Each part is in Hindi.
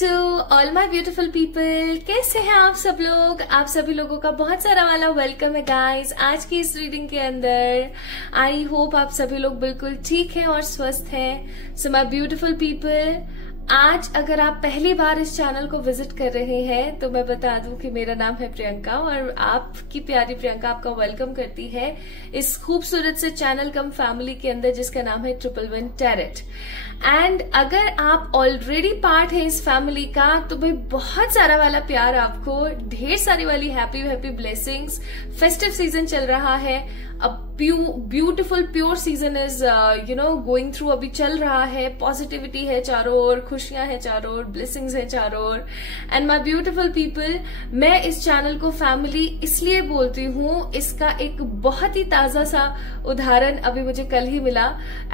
To all my beautiful people. कैसे हैं आप सब लोग? आप सभी लोगों का बहुत सारा वाला वेलकम है गाइस आज की इस रीडिंग के अंदर। आई होप आप सभी लोग बिल्कुल ठीक हैं और स्वस्थ हैं। सो माई ब्यूटिफुल पीपल, आज अगर आप पहली बार इस चैनल को विजिट कर रहे हैं तो मैं बता दूं कि मेरा नाम है प्रियंका और आपकी प्यारी प्रियंका आपका वेलकम करती है इस खूबसूरत से चैनल कम फैमिली के अंदर जिसका नाम है 111 टैरेट। एंड अगर आप ऑलरेडी पार्ट है इस फैमिली का तो भाई बहुत सारा वाला प्यार आपको, ढेर सारी वाली happy happy blessings. Festive season चल रहा है, अब beautiful pure season is going through, अभी चल रहा है। पॉजिटिविटी है चारों ओर, खुशियां हैं चारों ओर, ब्लेसिंग्स है चारों ओर। एंड माय ब्यूटिफुल पीपल, मैं इस चैनल को फैमिली इसलिए बोलती हूँ, इसका एक बहुत ही ताजा सा उदाहरण अभी मुझे कल ही मिला।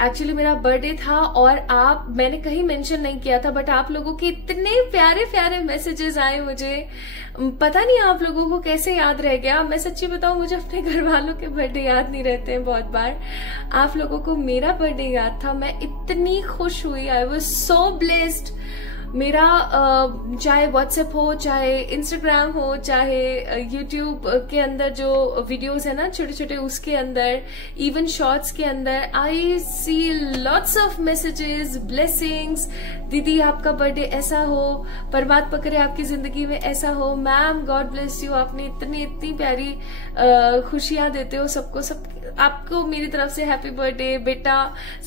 एक्चुअली मेरा बर्थडे था और मैंने कहीं मेंशन नहीं किया था बट आप लोगों के इतने प्यारे प्यारे मैसेजेस आए मुझे, पता नहीं आप लोगों को कैसे याद रह गया। मैं सच्ची बताऊं, मुझे अपने घर वालों के बर्थडे याद नहीं रहते हैं बहुत बार। आप लोगों को मेरा बर्थडे याद था, मैं इतनी खुश हुई। I was so blessed. मेरा चाहे व्हाट्सएप हो, चाहे इंस्टाग्राम हो, चाहे यूट्यूब के अंदर जो वीडियोस है ना छोटे छोटे, उसके अंदर इवन शॉर्ट्स के अंदर आई सी लॉट्स ऑफ मैसेजेस, ब्लेसिंग्स। दीदी आपका बर्थडे ऐसा हो, परमात्मा करे आपकी जिंदगी में ऐसा हो, मैम गॉड ब्लेस यू, आपने इतनी प्यारी खुशियां देते हो सबको, सब आपको मेरी तरफ से हैप्पी बर्थडे बेटा।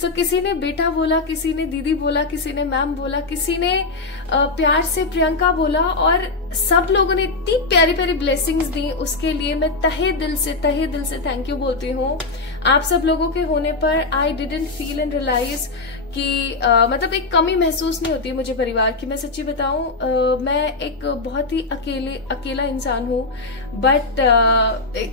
सो किसी ने बेटा बोला, किसी ने दीदी बोला, किसी ने मैम बोला, किसी ने प्यार से प्रियंका बोला, और सब लोगों ने इतनी प्यारी प्यारी ब्लेसिंग्स दी। उसके लिए मैं तहे दिल से थैंक यू बोलती हूँ। आप सब लोगों के होने पर I didn't feel and realise कि मतलब एक कमी महसूस नहीं होती मुझे परिवार की। मैं सच्ची बताऊं, मैं एक बहुत ही अकेला इंसान हूँ, but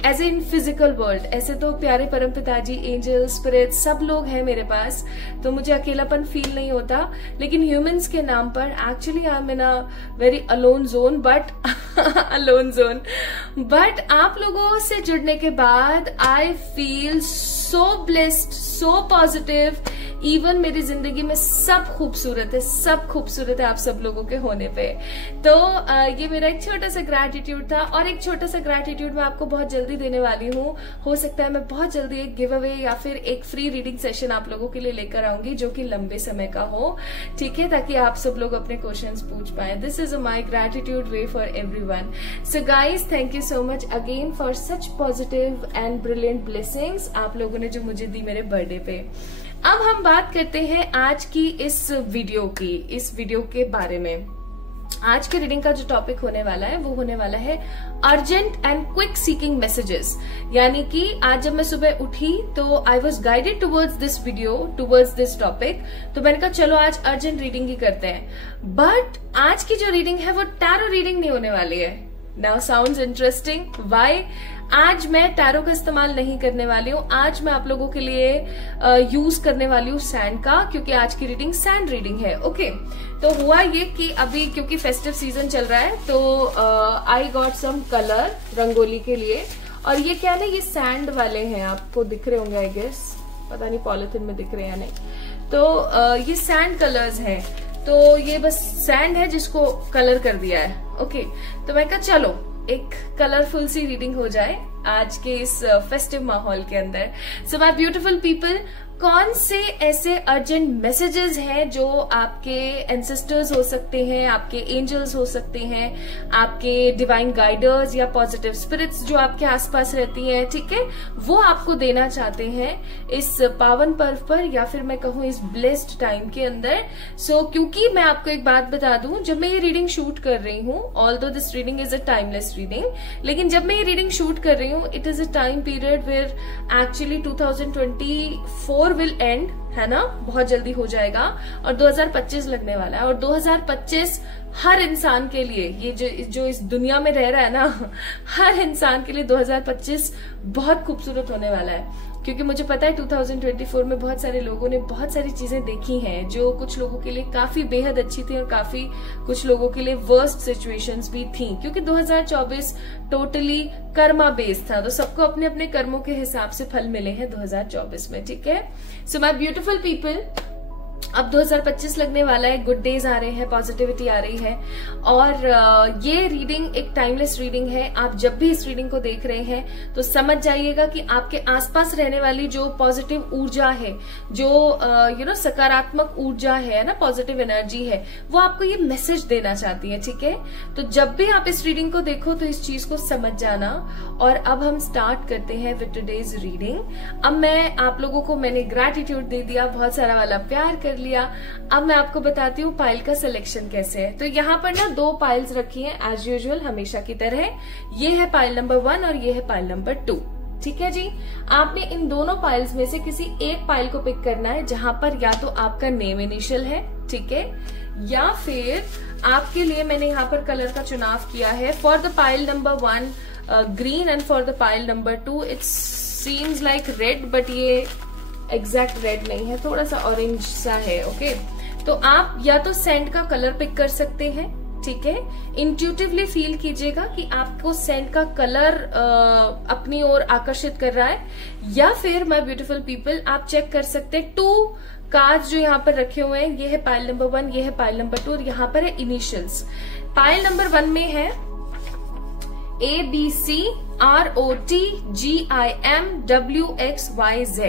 as in physical world ऐसे तो प्यारे परम पिताजी, एंजल, स्पिरिट सब लोग हैं मेरे पास, तो मुझे अकेलापन फील नहीं होता। लेकिन ह्यूमंस के नाम पर actually I am in a very alone zone, but आप लोगों से जुड़ने के बाद I feel so blessed, so positive. Even मेरी जिंदगी में सब खूबसूरत है आप सब लोगों के होने पे। तो ये मेरा एक छोटा सा ग्रैटिट्यूड था, और एक छोटा सा ग्रैटिट्यूड मैं आपको बहुत जल्दी देने वाली हूँ। हो सकता है मैं बहुत जल्दी एक गिव अवे या फिर एक फ्री रीडिंग सेशन आप लोगों के लिए लेकर आऊंगी जो कि लंबे समय का हो, ठीक है, ताकि आप सब लोग अपने क्वेश्चंस पूछ पाए। This is my gratitude way for everyone. So guys, thank you so much again for such positive and brilliant blessings आप लोगों ने जो मुझे दी मेरे बर्थडे पे। अब हम बात करते हैं आज की इस वीडियो के बारे में। आज के रीडिंग का जो टॉपिक होने वाला है वो होने वाला है urgent and quick seeking messages. यानी कि आज जब मैं सुबह उठी तो I was guided towards this video, towards this topic, तो मैंने कहा चलो आज अर्जेंट रीडिंग ही करते हैं। बट आज की जो रीडिंग है वो टैरो रीडिंग नहीं होने वाली है। Now sounds interesting, why? आज मैं टैरो का इस्तेमाल नहीं करने वाली हूँ। आज मैं आप लोगों के लिए यूज करने वाली हूँ सैंड का, क्योंकि आज की रीडिंग सैंड रीडिंग है। ओके, तो हुआ ये कि अभी क्योंकि फेस्टिव सीजन चल रहा है तो I got some colour rangoli के लिए, और ये क्या है ना, ये सैंड वाले हैं, आपको दिख रहे होंगे आई गेस, पता नहीं पॉलिथिन में दिख रहे हैं या नहीं। तो ये सैंड कलर्स हैं, तो ये बस सैंड है जिसको कलर कर दिया है। ओके, तो मैं कहा चलो एक कलरफुल सी रीडिंग हो जाए आज के इस फेस्टिव माहौल के अंदर। सो माय ब्यूटीफुल पीपल, कौन से ऐसे अर्जेंट मैसेजेस हैं जो आपके एंसेस्टर्स हो सकते हैं, आपके एंजल्स हो सकते हैं, आपके डिवाइन गाइडर्स या पॉजिटिव स्पिरिट्स जो आपके आसपास रहती हैं, ठीक है, वो आपको देना चाहते हैं इस पावन पर्व पर, या फिर मैं कहूँ इस ब्लेस्ड टाइम के अंदर। सो क्योंकि मैं आपको एक बात बता दूं, जब मैं ये रीडिंग शूट कर रही हूँ, although this reading is a timeless reading, लेकिन जब मैं ये रीडिंग शूट कर रही हूँ it is a time period where actually 2024 will end, है ना, बहुत जल्दी हो जाएगा, और 2025 लगने वाला है। और 2025 हर इंसान के लिए, ये जो इस दुनिया में रह रहा है ना, हर इंसान के लिए 2025 बहुत खूबसूरत होने वाला है। क्योंकि मुझे पता है 2024 में बहुत सारे लोगों ने बहुत सारी चीजें देखी हैं जो कुछ लोगों के लिए काफी बेहद अच्छी थी और काफी कुछ लोगों के लिए वर्स्ट सिचुएशंस भी थी, क्योंकि 2024 टोटली कर्मा बेस्ड था, तो सबको अपने अपने कर्मों के हिसाब से फल मिले हैं 2024 में, ठीक है। सो माय ब्यूटीफुल पीपल, अब 2025 लगने वाला है, गुड डेज आ रहे हैं, पॉजिटिविटी आ रही है। और ये रीडिंग एक टाइमलेस रीडिंग है। आप जब भी इस रीडिंग को देख रहे हैं तो समझ जाइएगा कि आपके आसपास रहने वाली जो पॉजिटिव ऊर्जा है, जो सकारात्मक ऊर्जा है ना, पॉजिटिव एनर्जी है, वो आपको ये मैसेज देना चाहती है। ठीक है, तो जब भी आप इस रीडिंग को देखो तो इस चीज को समझ जाना। और अब हम स्टार्ट करते हैं विद टुडेज रीडिंग। अब मैं आप लोगों को, मैंने ग्रैटिट्यूड दे दिया, बहुत सारा वाला प्यार कर लिया। अब मैं आपको बताती हूँ पाइल का सिलेक्शन कैसे है। तो यहाँ पर ना 2 पाइल्स रखी हैं एज यूजुअल, हमेशा की तरह। ये है पाइल नंबर 1 और ये है पाइल नंबर 2। ठीक है जी, आपने इन दोनों पाइल्स में से किसी एक पाइल को पिक करना है जहां पर या तो आपका नेम इनिशियल है, ठीक है, या फिर आपके लिए मैंने यहाँ पर कलर का चुनाव किया है। For the pile number 1 green and for the pile number 2 it seems like red, but ये एग्जैक्ट रेड नहीं है, थोड़ा सा ऑरेंज सा है। ओके, तो आप या तो सेंड का कलर पिक कर सकते हैं। ठीक है, इंट्यूटिवली फील कीजिएगा कि आपको सेंड का कलर अपनी ओर आकर्षित कर रहा है, या फिर माय ब्यूटीफुल पीपल आप चेक कर सकते हैं 2 कार्ड्स जो यहाँ पर रखे हुए हैं। ये है पाइल नंबर 1, ये है पाइल नंबर 2 और यहाँ पर है इनिशियल्स। पाइल नंबर 1 में है ABCROTGIMWXYZ।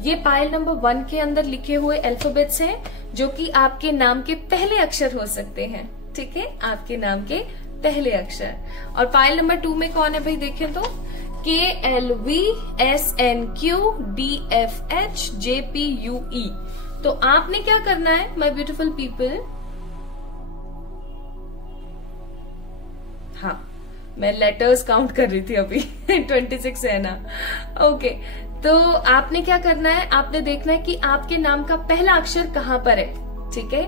ये पाइल नंबर 1 के अंदर लिखे हुए अल्फाबेट्स हैं, जो कि आपके नाम के पहले अक्षर हो सकते हैं। ठीक है, आपके नाम के पहले अक्षर। और पाइल नंबर 2 में कौन है भाई, देखें तो KLVSNQDFHJPUE। तो आपने क्या करना है माय ब्यूटीफुल पीपल, हाँ मैं लेटर्स काउंट कर रही थी अभी 26 है ना। ओके, तो आपने क्या करना है, आपने देखना है कि आपके नाम का पहला अक्षर कहाँ पर है। ठीक है,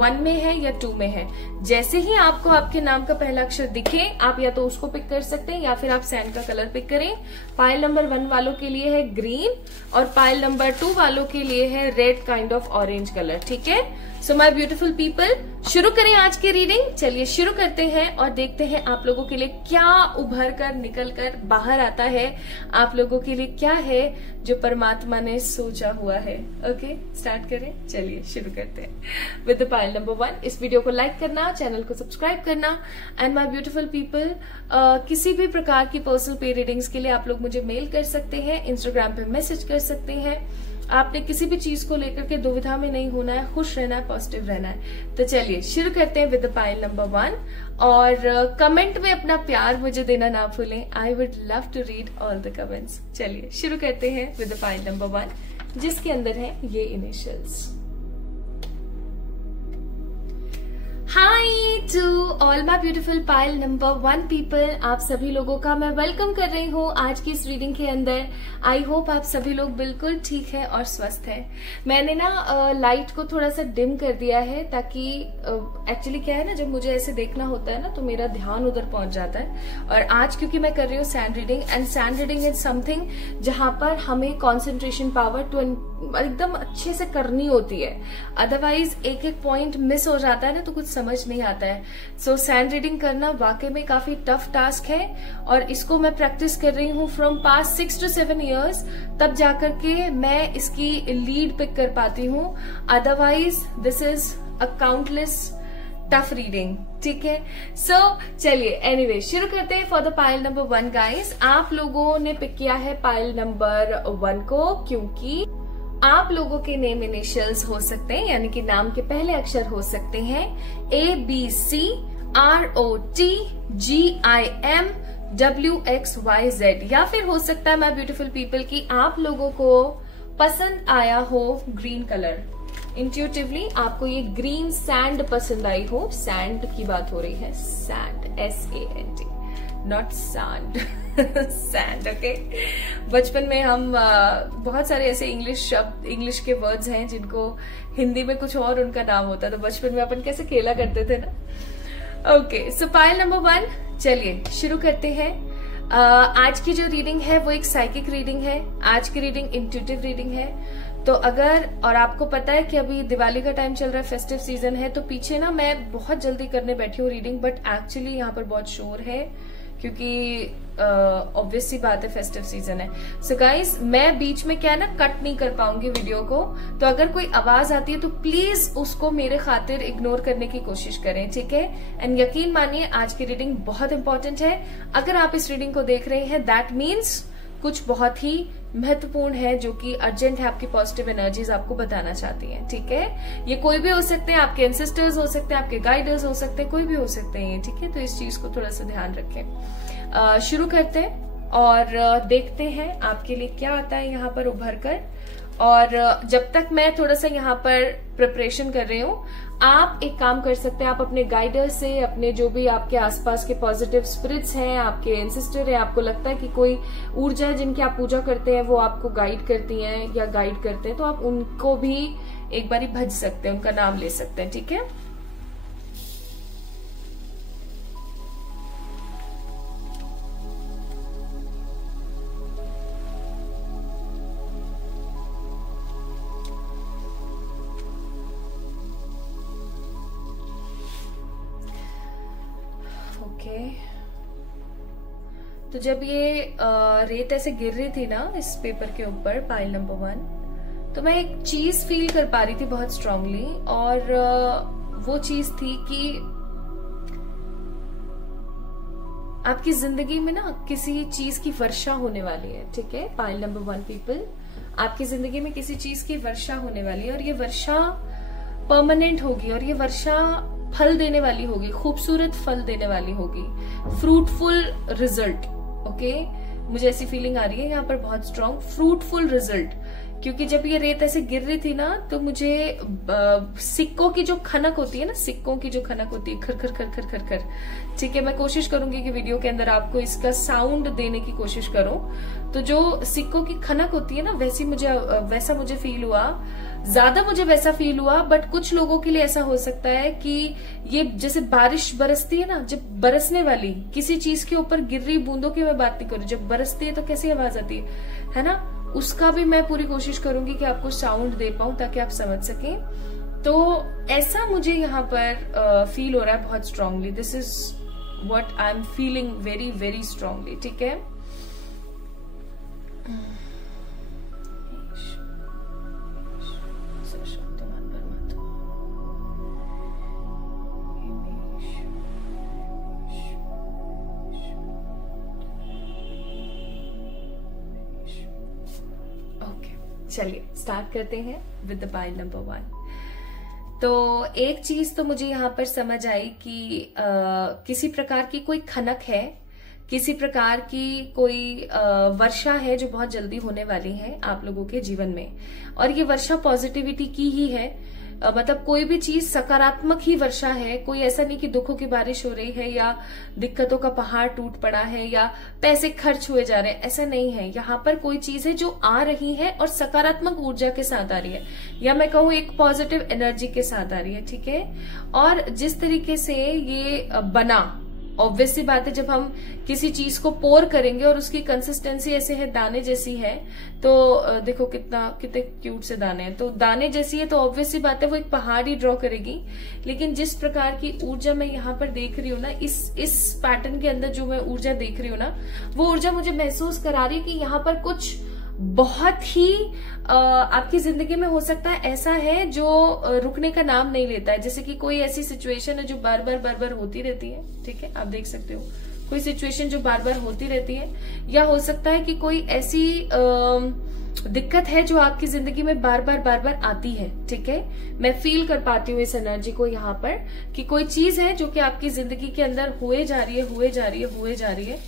1 में है या 2 में है। जैसे ही आपको आपके नाम का पहला अक्षर दिखे, आप या तो उसको पिक कर सकते हैं या फिर आप सैंड का कलर पिक करें। पाइल नंबर 1 वालों के लिए है ग्रीन और पाइल नंबर 2 वालों के लिए है red kind of orange colour. ठीक है, सो माय ब्यूटीफुल पीपल, शुरू करें आज की रीडिंग। चलिए शुरू करते हैं और देखते हैं आप लोगों के लिए क्या उभर कर निकल कर बाहर आता है, आप लोगों के लिए क्या है जो परमात्मा ने सोचा हुआ है। ओके, स्टार्ट करें, चलिए शुरू करते हैं विद द पाइल नंबर 1। इस वीडियो को लाइक करना, चैनल को सब्सक्राइब करना। एंड माय ब्यूटीफुल पीपल, किसी भी प्रकार की पर्सनल पे रीडिंग्स के लिए आप लोग मुझे मेल कर सकते हैं, इंस्टाग्राम पे मैसेज कर सकते हैं। आपने किसी भी चीज को लेकर के दुविधा में नहीं होना है, खुश रहना है, पॉजिटिव रहना है। तो चलिए शुरू करते हैं विद द पाइल नंबर 1। और कमेंट में अपना प्यार मुझे देना ना भूलें, I would love to read all the comments. चलिए शुरू करते हैं विद द पाइल नंबर 1, जिसके अंदर है ये initials. Hi to all my beautiful pile number 1 people, आप सभी लोगों का मैं वेलकम कर रही हूँ आज की इस रीडिंग के अंदर। आई होप आप सभी लोग बिल्कुल ठीक है और स्वस्थ हैं। मैंने ना लाइट को थोड़ा सा डिम कर दिया है, ताकि एक्चुअली क्या है ना, जब मुझे ऐसे देखना होता है ना तो मेरा ध्यान उधर पहुंच जाता है। और आज क्योंकि मैं कर रही हूँ sand reading, and sand reading is something जहां पर हमें कॉन्सेंट्रेशन पावर एकदम अच्छे से करनी होती है, अदरवाइज एक एक पॉइंट मिस हो जाता है ना तो कुछ समझ नहीं आता है। सो सैंड रीडिंग करना वाकई में काफी टफ टास्क है, और इसको मैं प्रैक्टिस कर रही हूँ फ्रॉम पास्ट 6 to 7 years, तब जाकर के मैं इसकी लीड पिक कर पाती हूँ। Otherwise this is a countless tough reading. ठीक है, सो चलिए एनीवे शुरू करते हैं for the pile number 1 guys. आप लोगों ने पिक किया है पाइल नंबर 1 को, क्योंकि आप लोगों के नेम इनिशियल्स हो सकते हैं, यानी कि नाम के पहले अक्षर हो सकते हैं ABCROTGIMWXYZ, या फिर हो सकता है माय ब्यूटीफुल पीपल की आप लोगों को पसंद आया हो ग्रीन कलर। इंट्यूटिवली आपको ये ग्रीन सैंड पसंद आई हो। सैंड की बात हो रही है, sand, SAND, not sand, sand. Okay, बचपन में हम बहुत सारे ऐसे इंग्लिश शब्द, इंग्लिश के वर्ड्स हैं जिनको हिंदी में कुछ और उनका नाम होता है, तो बचपन में अपन कैसे खेला करते थे ना। ओके, सो पाइल नंबर 1, चलिए शुरू करते हैं। आज की जो रीडिंग है वो एक साइकिक रीडिंग है। आज की रीडिंग इंट्यूटिव रीडिंग है। तो अगर, और आपको पता है कि अभी दिवाली का टाइम चल रहा है, फेस्टिव सीजन है, तो पीछे ना मैं बहुत जल्दी करने बैठी हूँ रीडिंग, बट एक्चुअली यहाँ पर बहुत शोर है क्योंकि ऑब्वियस सी बात है फेस्टिव सीजन है। सो गाइज, मैं बीच में क्या है ना कट नहीं कर पाऊंगी वीडियो को, तो अगर कोई आवाज आती है तो प्लीज उसको मेरे खातिर इग्नोर करने की कोशिश करें, ठीक है। एंड यकीन मानिए आज की रीडिंग बहुत इंपॉर्टेंट है। अगर आप इस रीडिंग को देख रहे हैं दैट मीन्स कुछ बहुत ही महत्वपूर्ण है जो कि अर्जेंट है, आपकी पॉजिटिव एनर्जीज आपको बताना चाहती हैं, ठीक है। ये कोई भी हो सकते हैं, आपके एंसेस्टर्स हो सकते हैं, आपके गाइडर्स हो सकते हैं, कोई भी हो सकते हैं, ठीक है। तो इस चीज को थोड़ा सा ध्यान रखें। शुरू करते हैं और देखते हैं आपके लिए क्या आता है यहाँ पर उभर कर। और जब तक मैं थोड़ा सा यहाँ पर प्रिपरेशन कर रही हूँ, आप एक काम कर सकते हैं, आप अपने गाइडर से, अपने जो भी आपके आसपास के पॉजिटिव स्पिरिट्स हैं, आपके एंसेस्टर है, आपको लगता है कि कोई ऊर्जा है जिनकी आप पूजा करते हैं, वो आपको गाइड करती हैं या गाइड करते हैं, तो आप उनको भी एक बारी भज सकते हैं, उनका नाम ले सकते हैं, ठीक है। तो जब ये रेत ऐसे गिर रही थी ना इस पेपर के ऊपर, पाइल नंबर 1, तो मैं एक चीज फील कर पा रही थी बहुत स्ट्रांगली, और वो चीज थी कि आपकी जिंदगी में ना किसी चीज की वर्षा होने वाली है, ठीक है। पाइल नंबर 1 पीपल, आपकी जिंदगी में किसी चीज की वर्षा होने वाली है, और ये वर्षा परमानेंट होगी, और ये वर्षा फल देने वाली होगी, खूबसूरत फल देने वाली होगी, फ्रूटफुल रिजल्ट। ओके, मुझे ऐसी फीलिंग आ रही है यहाँ पर बहुत स्ट्रांग, फ्रूटफुल रिजल्ट। क्योंकि जब ये रेत ऐसे गिर रही थी ना, तो मुझे सिक्कों की जो खनक होती है ना, सिक्कों की जो खनक होती है, खर खर खर खर खर खर, ठीक है। मैं कोशिश करूंगी कि वीडियो के अंदर आपको इसका साउंड देने की कोशिश करूं। तो जो सिक्कों की खनक होती है ना, वैसा मुझे फील हुआ, ज्यादा मुझे वैसा फील हुआ। बट कुछ लोगों के लिए ऐसा हो सकता है कि ये जैसे बारिश बरसती है ना, जब बरसने वाली किसी चीज के ऊपर गिर रही बूंदों की मैं बात नहीं करूं, जब बरसती है तो कैसी आवाज आती है ना, उसका भी मैं पूरी कोशिश करूंगी कि आपको साउंड दे पाऊं ताकि आप समझ सकें। तो ऐसा मुझे यहाँ पर फील हो रहा है बहुत strongly. This is what I am feeling very very strongly, ठीक है। चलिए स्टार्ट करते हैं विद द पाइल नंबर 1। तो एक चीज तो मुझे यहाँ पर समझ आई कि किसी प्रकार की कोई खनक है, किसी प्रकार की कोई वर्षा है जो बहुत जल्दी होने वाली है आप लोगों के जीवन में, और ये वर्षा पॉजिटिविटी की ही है। मतलब कोई भी चीज सकारात्मक ही वर्षा है, कोई ऐसा नहीं कि दुखों की बारिश हो रही है या दिक्कतों का पहाड़ टूट पड़ा है या पैसे खर्च हुए जा रहे हैं, ऐसा नहीं है। यहाँ पर कोई चीज है जो आ रही है और सकारात्मक ऊर्जा के साथ आ रही है, या मैं कहूँ एक पॉजिटिव एनर्जी के साथ आ रही है, ठीक है। और जिस तरीके से ये बना, ऑब्वियस सी बात है, जब हम किसी चीज को पोर करेंगे और उसकी कंसिस्टेंसी ऐसे है दाने जैसी है, तो देखो कितने क्यूट से दाने हैं, तो दाने जैसी है तो ऑब्वियस सी बात है वो एक पहाड़ ही ड्रॉ करेगी। लेकिन जिस प्रकार की ऊर्जा मैं यहाँ पर देख रही हूँ ना, इस पैटर्न के अंदर जो मैं ऊर्जा देख रही हूँ ना, वो ऊर्जा मुझे महसूस करा रही है कि यहाँ पर कुछ बहुत ही आपकी जिंदगी में हो सकता है ऐसा है जो रुकने का नाम नहीं लेता है। जैसे कि कोई ऐसी सिचुएशन है जो बार बार होती रहती है, ठीक है, आप देख सकते हो कोई सिचुएशन जो बार बार होती रहती है, या हो सकता है कि कोई ऐसी दिक्कत है जो आपकी जिंदगी में बार बार आती है, ठीक है। मैं फील कर पाती हूँ इस एनर्जी को यहाँ पर कि कोई चीज है जो कि आपकी जिंदगी के अंदर हुए जा रही है,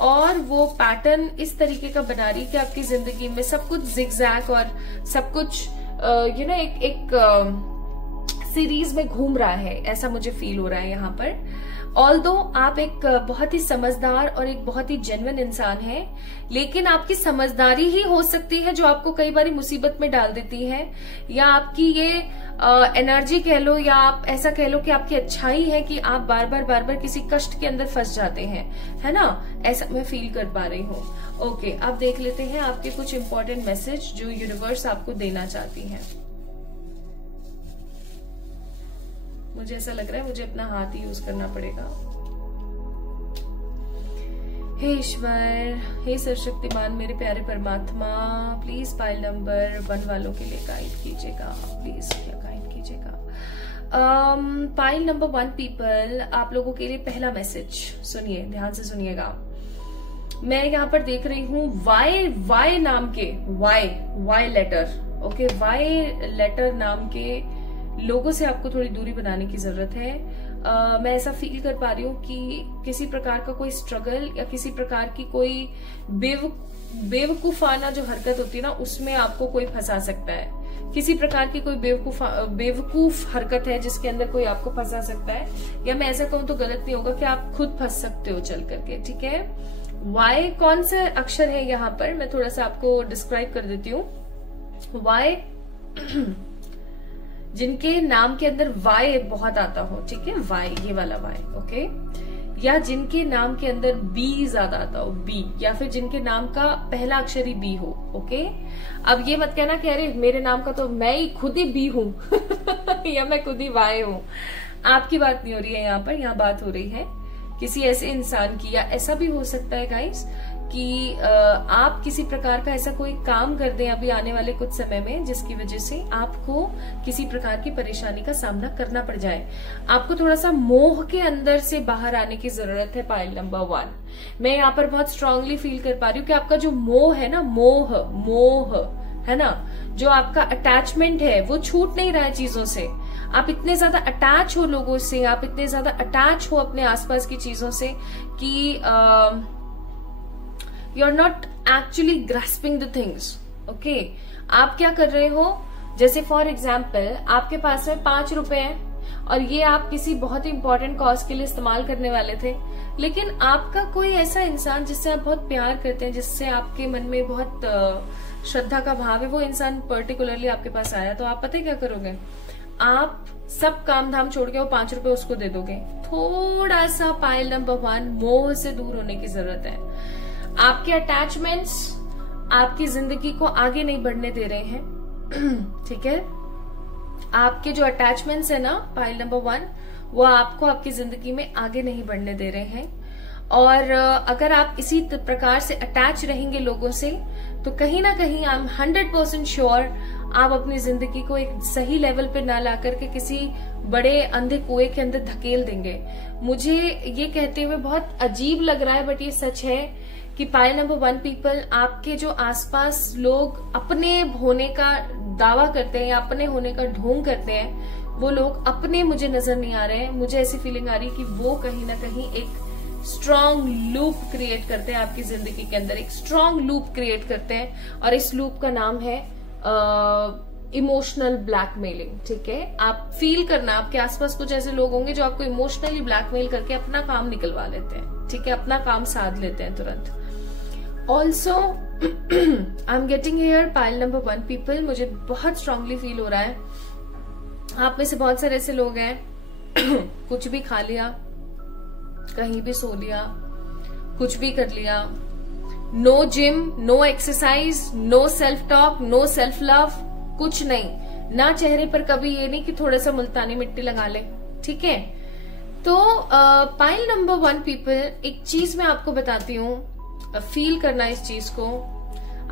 और वो पैटर्न इस तरीके का बना रही है कि आपकी जिंदगी में सब कुछ जिगजैग और सब कुछ एक सीरीज में घूम रहा है, ऐसा मुझे फील हो रहा है यहाँ पर। ऑल्दो आप एक बहुत ही समझदार और एक बहुत ही जेन्युइन इंसान हैं, लेकिन आपकी समझदारी ही हो सकती है जो आपको कई बार मुसीबत में डाल देती है, या आपकी ये एनर्जी कह लो, या आप ऐसा कह लो कि आपकी अच्छाई है कि आप बार बार किसी कष्ट के अंदर फंस जाते हैं, है ना, ऐसा मैं फील कर पा रही हूँ। ओके, अब देख लेते हैं आपके कुछ इंपॉर्टेंट मैसेज जो यूनिवर्स आपको देना चाहती है। मुझे ऐसा लग रहा है मुझे अपना हाथ ही यूज करना पड़ेगा। हे ईश्वर, हे सरशक्तिमान, मेरे प्यारे परमात्मा, प्लीज पाइल नंबर 1 वालों के लिए गाइड कीजिएगा, प्लीज क्या गाइड कीजिएगा। पाइल नंबर 1 पीपल, आप लोगों के लिए पहला मैसेज सुनिए, ध्यान से सुनिएगा। मैं यहाँ पर देख रही हूँ वाई नाम के Y letter, okay, Y letter नाम के लोगों से आपको थोड़ी दूरी बनाने की जरूरत है। मैं ऐसा फील कर पा रही हूँ कि किसी प्रकार का कोई स्ट्रगल या किसी प्रकार की कोई बेवकूफाना जो हरकत होती है ना, उसमें आपको कोई फंसा सकता है। किसी प्रकार की कोई बेवकूफ हरकत है जिसके अंदर कोई आपको फंसा सकता है, या मैं ऐसा कहूँ तो गलत नहीं होगा कि आप खुद फंस सकते हो चल करके, ठीक है। वाई कौन सा अक्षर है यहाँ पर, मैं थोड़ा सा आपको डिस्क्राइब कर देती हूँ। वाई जिनके नाम के अंदर वाई बहुत आता हो, ठीक है, वाई, ये वाला वाई, ओके, या जिनके नाम के अंदर बी ज्यादा आता हो, बी, या फिर जिनके नाम का पहला अक्षर ही बी हो, ओके। अब ये मत कहना कि अरे मेरे नाम का तो मैं ही खुद ही बी हूं या मैं खुद ही वाई हूं। आपकी बात नहीं हो रही है यहाँ पर, यहाँ बात हो रही है किसी ऐसे इंसान की, या ऐसा भी हो सकता है गाइस कि आप किसी प्रकार का ऐसा कोई काम कर दें अभी आने वाले कुछ समय में जिसकी वजह से आपको किसी प्रकार की परेशानी का सामना करना पड़ जाए। आपको थोड़ा सा मोह के अंदर से बाहर आने की जरूरत है। पाइल नंबर 1 मैं यहाँ पर बहुत स्ट्रांगली फील कर पा रही हूँ कि आपका जो मोह है ना, मोह है ना, जो आपका अटैचमेंट है वो छूट नहीं रहा है चीजों से। आप इतने ज्यादा अटैच हो लोगों से, आप इतने ज्यादा अटैच हो अपने आसपास की चीजों से कि you are not actually grasping the things, okay. आप क्या कर रहे हो, जैसे फॉर एग्जाम्पल आपके पास में 5 रुपए हैं और ये आप किसी बहुत ही इंपॉर्टेंट कॉज के लिए इस्तेमाल करने वाले थे, लेकिन आपका कोई ऐसा इंसान जिससे आप बहुत प्यार करते हैं, जिससे आपके मन में बहुत श्रद्धा का भाव है, वो इंसान पर्टिकुलरली आपके पास आया, तो आप पता है क्या करोगे, आप सब काम धाम छोड़ के वो 5 रुपए उसको दे दोगे। थोड़ा सा पाइल नंबर 1 मोह से दूर होने की जरूरत है। आपके अटैचमेंट्स आपकी जिंदगी को आगे नहीं बढ़ने दे रहे हैं, ठीक है। आपके जो अटैचमेंट्स है ना पाइल नंबर 1, वो आपको आपकी जिंदगी में आगे नहीं बढ़ने दे रहे हैं। और अगर आप इसी प्रकार से अटैच रहेंगे लोगों से, तो कहीं ना कहीं आई एम 100% श्योर आप अपनी जिंदगी को एक सही लेवल पे ना ला करके किसी बड़े अंधे कुएं के अंदर धकेल देंगे। मुझे ये कहते हुए बहुत अजीब लग रहा है, बट ये सच है कि पाइल नंबर 1 पीपल, आपके जो आसपास लोग अपने होने का दावा करते हैं या अपने होने का ढोंग करते हैं, वो लोग अपने मुझे नजर नहीं आ रहे हैं। मुझे ऐसी फीलिंग आ रही है कि वो कहीं ना कहीं एक स्ट्रॉन्ग लूप क्रिएट करते हैं आपकी जिंदगी के अंदर, एक स्ट्रॉन्ग लूप क्रिएट करते हैं, और इस लूप का नाम है इमोशनल ब्लैकमेलिंग, ठीक है। आप फील करना, आपके आसपास कुछ ऐसे लोग होंगे जो आपको इमोशनली ब्लैकमेल करके अपना काम निकलवा लेते हैं, ठीक है, अपना काम साध लेते हैं तुरंत। Also I am getting here pile number 1 people, मुझे बहुत स्ट्रांगली फील हो रहा है आप में से बहुत सारे ऐसे लोग हैं कुछ भी खा लिया, कहीं भी सो लिया, कुछ भी कर लिया, no gym, no exercise, no self talk, no self love, कुछ नहीं, ना चेहरे पर कभी ये नहीं कि थोड़ा सा मुल्तानी मिट्टी लगा ले, ठीक है। तो पाइल नंबर 1 पीपल, एक चीज मैं आपको बताती हूँ, फील करना इस चीज को।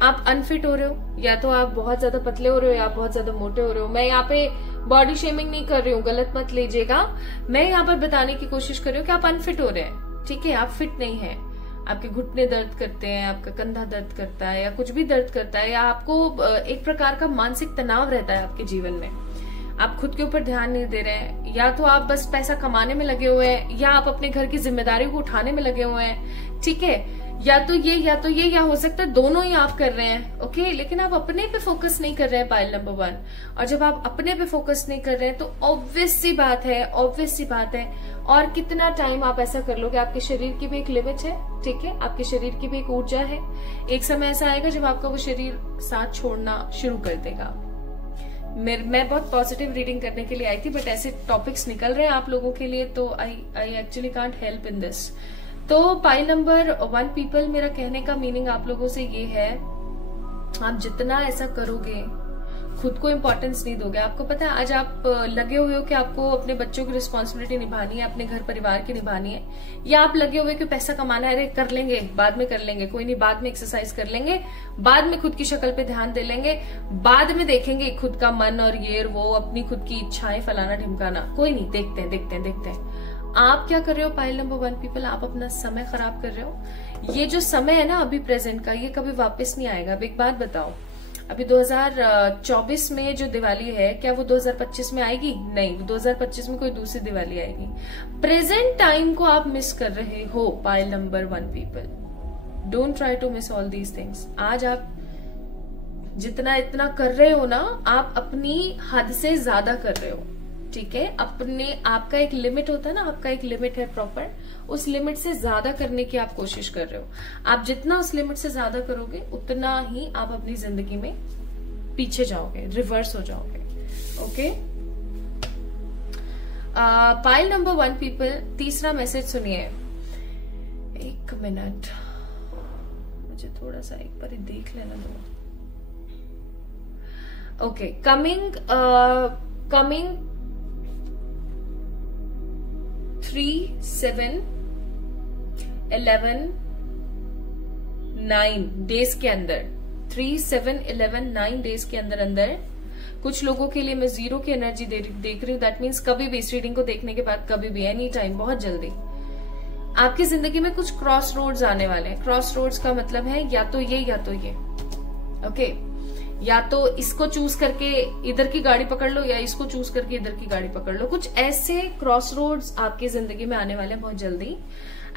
आप अनफिट हो रहे हो, या तो आप बहुत ज्यादा पतले हो रहे हो या आप बहुत ज्यादा मोटे हो रहे हो। मैं यहाँ पे बॉडी शेमिंग नहीं कर रही हूँ, गलत मत लीजिएगा। मैं यहाँ पर बताने की कोशिश कर रही हूँ कि आप अनफिट हो रहे हैं, ठीक है, आप फिट नहीं है। आपके घुटने दर्द करते हैं, आपका कंधा दर्द करता है, या कुछ भी दर्द करता है, या आपको एक प्रकार का मानसिक तनाव रहता है आपके जीवन में, आप खुद के ऊपर ध्यान नहीं दे रहे हैं, या तो आप बस पैसा कमाने में लगे हुए हैं, या आप अपने घर की जिम्मेदारियों को उठाने में लगे हुए हैं, ठीक है, या तो ये या हो सकता है दोनों ही आप कर रहे हैं, ओके। लेकिन आप अपने पे फोकस नहीं कर रहे हैं पाइल नंबर 1, और जब आप अपने पे फोकस नहीं कर रहे हैं तो ऑब्वियस सी बात है, और कितना टाइम आप ऐसा कर लोगे। आपके शरीर की भी एक लिमिट है, ठीक है, आपके शरीर की भी एक ऊर्जा है। एक समय ऐसा आएगा जब आपका वो शरीर साथ छोड़ना शुरू कर देगा। मैं बहुत पॉजिटिव रीडिंग करने के लिए आई थी, बट ऐसे टॉपिक्स निकल रहे हैं आप लोगों के लिए, तो I actually can't help in this. तो पाइल नंबर 1 पीपल, मेरा कहने का मीनिंग आप लोगों से ये है, आप जितना ऐसा करोगे खुद को इम्पोर्टेंस नहीं दोगे। आपको पता है आज आप लगे हुए हो कि आपको अपने बच्चों की रिस्पॉन्सिबिलिटी निभानी है, अपने घर परिवार की निभानी है, या आप लगे हुए कि पैसा कमाना है, अरे कर लेंगे, बाद में कर लेंगे, कोई नहीं, बाद में एक्सरसाइज कर लेंगे, बाद में खुद की शक्ल पे ध्यान दे लेंगे, बाद में देखेंगे खुद का मन और ये वो अपनी खुद की इच्छाएं फलाना ढिमकाना, कोई नहीं, देखते हैं देखते हैं देखते हैं। आप क्या कर रहे हो पाइल नंबर 1 पीपल, आप अपना समय खराब कर रहे हो। ये जो समय है ना अभी प्रेजेंट का, ये कभी वापस नहीं आएगा। अब एक बात बताओ, अभी 2024 में जो दिवाली है, क्या वो 2025 में आएगी? नहीं, 2025 में कोई दूसरी दिवाली आएगी। प्रेजेंट टाइम को आप मिस कर रहे हो pile number 1 people. Don't try to miss all these things. आज आप जितना इतना कर रहे हो ना, आप अपनी हद से ज्यादा कर रहे हो, ठीक है। अपने आपका एक लिमिट होता है ना, आपका एक लिमिट है प्रॉपर, उस लिमिट से ज्यादा करने की आप कोशिश कर रहे हो। आप जितना उस लिमिट से ज्यादा करोगे उतना ही आप अपनी जिंदगी में पीछे जाओगे, रिवर्स हो जाओगे। ओके, पाइल नंबर 1 पीपल, तीसरा मैसेज सुनिए। एक मिनट, मुझे थोड़ा सा एक बार देख लेना दो। ओके, कमिंग 3, 7, 11, 9 डेज के अंदर, 3, 7, 11, 9 डेज के अंदर कुछ लोगों के लिए मैं 0 की एनर्जी देख रही हूँ। दैट मीन्स कभी भी इस रीडिंग को देखने के बाद, कभी भी, एनी टाइम, बहुत जल्दी आपकी जिंदगी में कुछ क्रॉस रोड्स आने वाले हैं। क्रॉस रोड्स का मतलब है या तो ये या तो ये। ओके, या तो इसको चूज करके इधर की गाड़ी पकड़ लो, या इसको चूज करके इधर की गाड़ी पकड़ लो। कुछ ऐसे क्रॉस रोड्स आपकी जिंदगी में आने वाले हैं बहुत जल्दी।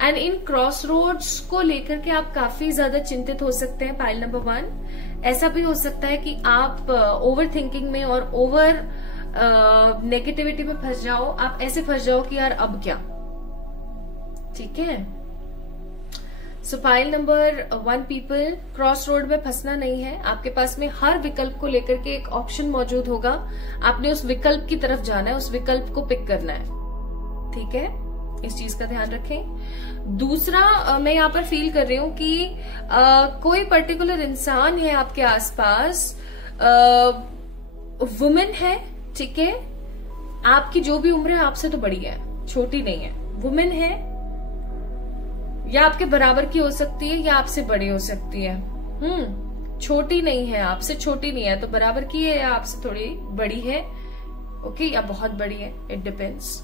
एंड इन क्रॉस रोड्स को लेकर के आप काफी ज्यादा चिंतित हो सकते हैं पाइल नंबर 1। ऐसा भी हो सकता है कि आप ओवर थिंकिंग में और ओवर नेगेटिविटी में फंस जाओ। आप ऐसे फंस जाओ कि यार अब क्या, ठीक है। सो pile number 1 people, cross road में फंसना नहीं है। आपके पास में हर विकल्प को लेकर के एक ऑप्शन मौजूद होगा। आपने उस विकल्प की तरफ जाना है, उस विकल्प को पिक करना है, ठीक है। इस चीज का ध्यान रखें। दूसरा, मैं यहाँ पर फील कर रही हूँ कि कोई पर्टिकुलर इंसान है आपके आसपास, वुमेन है, ठीक है। आपकी जो भी उम्र है आपसे तो बड़ी है, छोटी नहीं है। वुमेन है, या आपके बराबर की हो सकती है या आपसे बड़ी हो सकती है। छोटी नहीं है, आपसे छोटी नहीं है, तो बराबर की है या आपसे थोड़ी बड़ी है, ओके, या बहुत बड़ी है, it depends.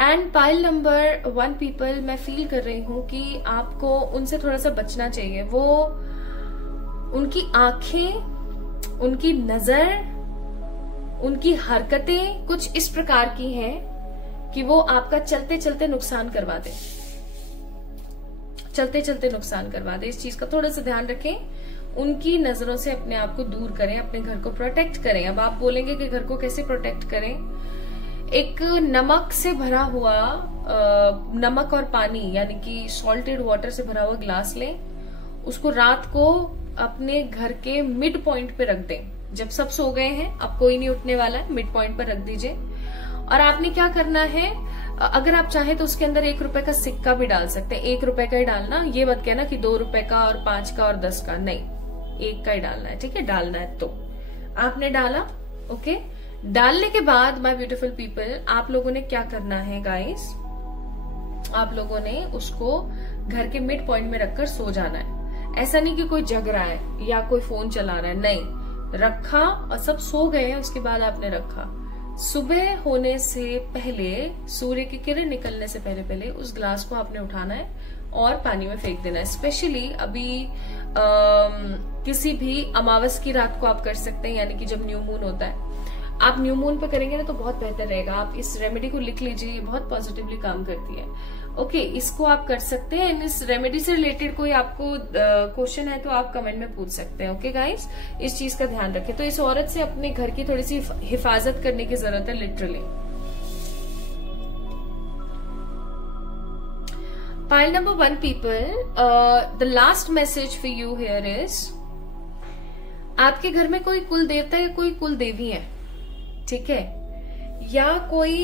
And pile number 1 people, मैं फील कर रही हूं कि आपको उनसे थोड़ा सा बचना चाहिए। वो, उनकी आंखें, उनकी नजर, उनकी हरकतें कुछ इस प्रकार की हैं कि वो आपका चलते चलते नुकसान करवा दे, चलते चलते नुकसान करवा दे। इस चीज का थोड़ा सा ध्यान रखें। उनकी नजरों से अपने आप को दूर करें, अपने घर को प्रोटेक्ट करें। अब आप बोलेंगे कि घर को कैसे प्रोटेक्ट करें। एक नमक से भरा हुआ, नमक और पानी यानी कि सॉल्टेड वाटर से भरा हुआ ग्लास लें, उसको रात को अपने घर के मिड पॉइंट पे रख दें। जब सब सो गए हैं, अब कोई नहीं उठने वाला है, मिड पॉइंट पर रख दीजिए। और आपने क्या करना है, अगर आप चाहें तो उसके अंदर 1 रुपए का सिक्का भी डाल सकते हैं। 1 रुपए का ही डालना, ये मत कहना कि 2 रुपए का और 5 का और 10 का, नहीं, 1 का ही डालना है, ठीक है। डालना है तो आपने डाला, ओके। डालने के बाद माय ब्यूटीफुल पीपल, आप लोगों ने क्या करना है गाइस, आप लोगों ने उसको घर के मिड पॉइंट में रखकर सो जाना है। ऐसा नहीं कि कोई जग रहा है या कोई फोन चला रहा है, नहीं, रखा और सब सो गए हैं, उसके बाद आपने रखा। सुबह होने से पहले, सूर्य की किरण निकलने से पहले पहले उस ग्लास को आपने उठाना है और पानी में फेंक देना है। स्पेशली अभी किसी भी अमावस की रात को आप कर सकते हैं, यानी कि जब न्यू मून होता है। आप न्यू मून पे करेंगे ना तो बहुत बेहतर रहेगा। आप इस रेमेडी को लिख लीजिए, ये बहुत पॉजिटिवली काम करती है, ओके। इसको आप कर सकते हैं। इस रेमेडी से रिलेटेड कोई आपको क्वेश्चन है तो आप कमेंट में पूछ सकते हैं, ओके गाइस। इस चीज का ध्यान रखें। तो इस औरत से अपने घर की थोड़ी सी हिफाजत करने की जरूरत है, literally. Pile number 1 people, the last message for you here is, आपके घर में कोई कुल देवता या कोई कुल देवी है, ठीक है, या कोई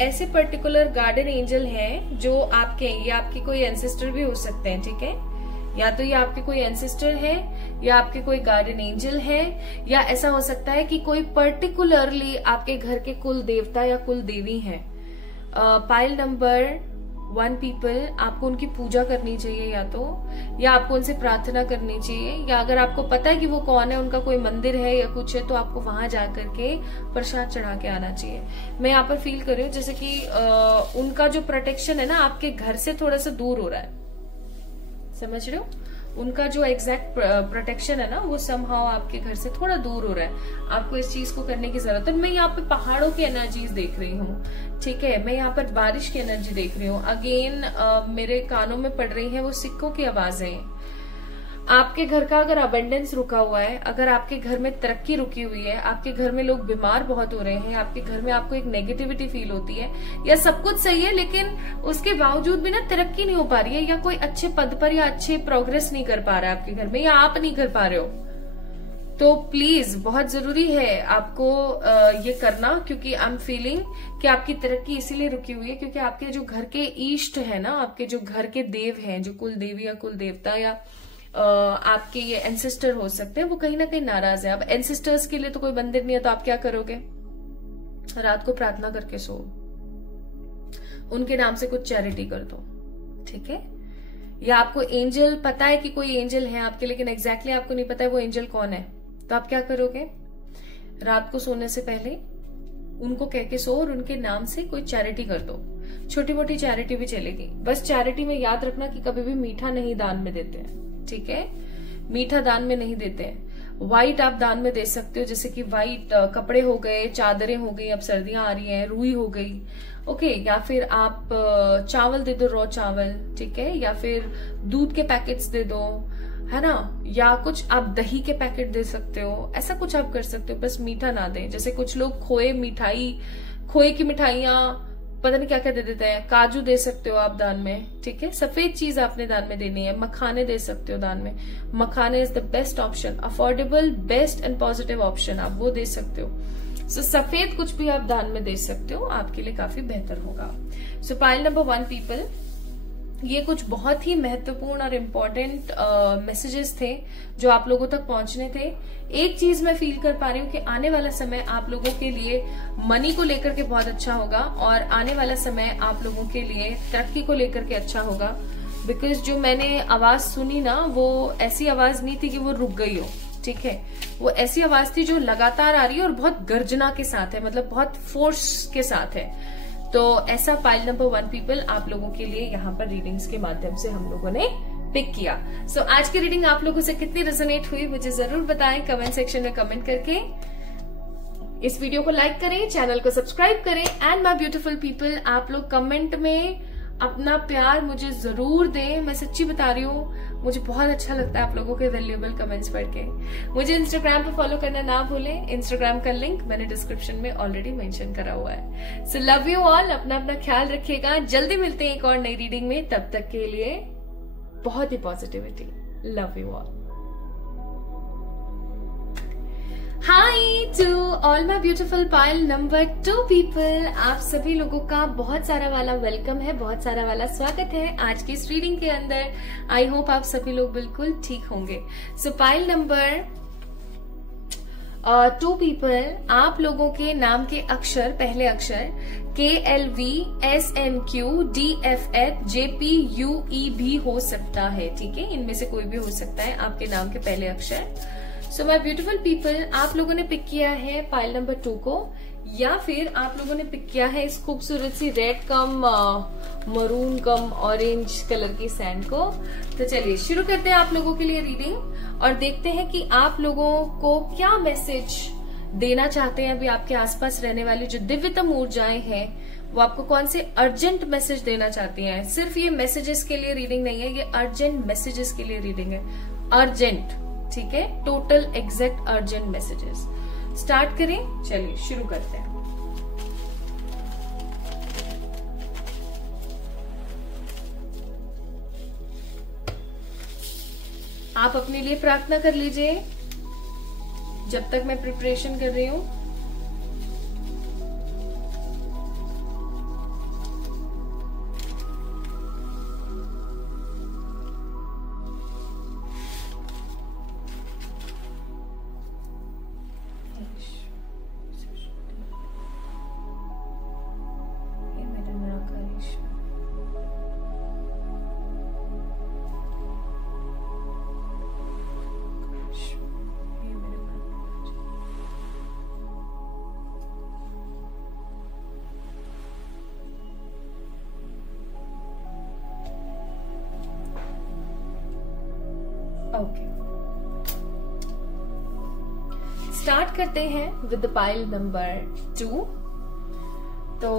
ऐसे पर्टिकुलर गार्डन एंजल हैं जो आपके, ये आपके कोई एंसेस्टर भी हो सकते हैं, ठीक है। या तो ये आपके कोई एंसेस्टर है या आपके कोई गार्डियन एंजल है, या ऐसा हो सकता है कि कोई पर्टिकुलरली आपके घर के कुल देवता या कुल देवी हैं। पाइल नंबर 1 पीपल, आपको उनकी पूजा करनी चाहिए या आपको उनसे प्रार्थना करनी चाहिए, या अगर आपको पता है कि वो कौन है, उनका कोई मंदिर है या कुछ है, तो आपको वहां जाकर के प्रसाद चढ़ा के आना चाहिए। मैं यहाँ पर फील कर रही हूँ जैसे कि उनका जो प्रोटेक्शन है ना आपके घर से थोड़ा सा दूर हो रहा है, समझ रहे हो? उनका जो एग्जैक्ट प्रोटेक्शन है ना वो समहाउ आपके घर से थोड़ा दूर हो रहा है। आपको इस चीज को करने की जरूरत है। मैं यहाँ पे पहाड़ों की एनर्जीज देख रही हूँ, ठीक है। मैं यहाँ पर बारिश की एनर्जी देख रही हूँ। अगेन मेरे कानों में पड़ रही है वो सिक्कों की आवाजें। आपके घर का अगर अबंडेंस रुका हुआ है, अगर आपके घर में तरक्की रुकी हुई है, आपके घर में लोग बीमार बहुत हो रहे हैं, आपके घर में आपको एक नेगेटिविटी फील होती है, या सब कुछ सही है लेकिन उसके बावजूद भी ना तरक्की नहीं हो पा रही है, या कोई अच्छे पद पर या अच्छे प्रोग्रेस नहीं कर पा रहा है आपके घर में, या आप नहीं कर पा रहे हो, तो प्लीज बहुत जरूरी है आपको ये करना, क्योंकि आई एम फीलिंग कि आपकी तरक्की इसीलिए रुकी हुई है क्योंकि आपके जो घर के ईष्ट है ना, आपके जो घर के देव हैं, जो कुल देवी या कुल देवता या आपके ये एंसेस्टर हो सकते हैं, वो कहीं ना कहीं नाराज है। अब एंसेस्टर्स के लिए तो कोई मंदिर नहीं है, तो आप क्या करोगे? रात को प्रार्थना करके सो, उनके नाम से कुछ चैरिटी कर दो, ठीक है। या आपको एंजल पता है कि कोई एंजल है आपके, लेकिन एग्जैक्टली आपको नहीं पता है वो एंजल कौन है, तो आप क्या करोगे? रात को सोने से पहले उनको कह के सो और उनके नाम से कोई चैरिटी कर दो। छोटी मोटी चैरिटी भी चलेगी, बस चैरिटी में याद रखना कि कभी भी मीठा नहीं दान में देते हैं, ठीक है। मीठा दान में नहीं देते हैं। व्हाइट आप दान में दे सकते हो, जैसे कि व्हाइट कपड़े हो गए, चादरें हो गई, अब सर्दियां आ रही हैं, रुई हो गई, ओके। या फिर आप चावल दे दो, रॉ चावल, ठीक है। या फिर दूध के पैकेट्स दे दो, है ना। या कुछ आप दही के पैकेट दे सकते हो, ऐसा कुछ आप कर सकते हो, बस मीठा ना दें। जैसे कुछ लोग खोए की मिठाइयां, पता नहीं क्या क्या दे देते हैं, काजू दे सकते हो आप दान में, ठीक है। सफेद चीज आपने दान में देनी है, मखाने दे सकते हो दान में। मखाने is the best option, affordable, best and positive option, आप वो दे सकते हो। सो सफेद कुछ भी आप दान में दे सकते हो, आपके लिए काफी बेहतर होगा। सो पाइल नंबर 1 पीपल, ये कुछ बहुत ही महत्वपूर्ण और इम्पोर्टेंट मैसेजेस थे जो आप लोगों तक पहुंचने थे। एक चीज मैं फील कर पा रही हूँ कि आने वाला समय आप लोगों के लिए मनी को लेकर के बहुत अच्छा होगा, और आने वाला समय आप लोगों के लिए तरक्की को लेकर के अच्छा होगा। बिकॉज जो मैंने आवाज सुनी ना, वो ऐसी आवाज नहीं थी कि वो रुक गई हो, ठीक है। वो ऐसी आवाज थी जो लगातार आ रही है और बहुत गर्जना के साथ है, मतलब बहुत फोर्स के साथ है। तो ऐसा पाइल नंबर 1 पीपल आप लोगों के लिए यहाँ पर रीडिंग्स के माध्यम से हम लोगों ने पिक किया। सो आज की रीडिंग आप लोगों से कितनी रेजोनेट हुई मुझे जरूर बताएं कमेंट सेक्शन में कमेंट करके। इस वीडियो को लाइक करें, चैनल को सब्सक्राइब करें, एंड माय ब्यूटीफुल पीपल आप लोग कमेंट में अपना प्यार मुझे जरूर दें। मैं सच्ची बता रही हूँ, मुझे बहुत अच्छा लगता है आप लोगों के वैल्यूएबल कमेंट्स पढ़ के। मुझे इंस्टाग्राम पे फॉलो करना ना भूलें, इंस्टाग्राम का लिंक मैंने डिस्क्रिप्शन में ऑलरेडी मेंशन करा हुआ है। सो लव यू ऑल, अपना अपना ख्याल रखिएगा। जल्दी मिलते हैं एक और नई रीडिंग में, तब तक के लिए बहुत ही positivity. Love you all. Hi to all my beautiful pile number 2 people, आप सभी लोगों का बहुत सारा वाला वेलकम है, बहुत सारा वाला स्वागत है आज की इस रीडिंग के अंदर। आई होप आप सभी लोग बिल्कुल ठीक होंगे। सो पाइल नंबर 2 पीपल, आप लोगों के नाम के अक्षर, पहले अक्षर KLV SNQ DFH JPUE भी हो सकता है, ठीक है। इनमें से कोई भी हो सकता है आपके नाम के पहले अक्षर। सो माय ब्यूटीफुल पीपल, आप लोगों ने पिक किया है पाइल नंबर 2 को, या फिर आप लोगों ने पिक किया है इस खूबसूरत सी रेड कम मरून कम ऑरेंज कलर की सैंड को। तो चलिए शुरू करते हैं आप लोगों के लिए रीडिंग, और देखते हैं कि आप लोगों को क्या मैसेज देना चाहते हैं। अभी आपके आसपास रहने वाली जो दिव्यतम ऊर्जाएं हैं वो आपको कौन से अर्जेंट मैसेज देना चाहती हैं। सिर्फ ये मैसेजेस के लिए रीडिंग नहीं है, ये अर्जेंट मैसेजेस के लिए रीडिंग है। अर्जेंट, ठीक है, total exact urgent messages. Start करें, चलिए शुरू करते हैं। आप अपने लिए प्रार्थना कर लीजिए जब तक मैं प्रिपरेशन कर रही हूं। ओके, स्टार्ट करते हैं विद पाइल नंबर 2। तो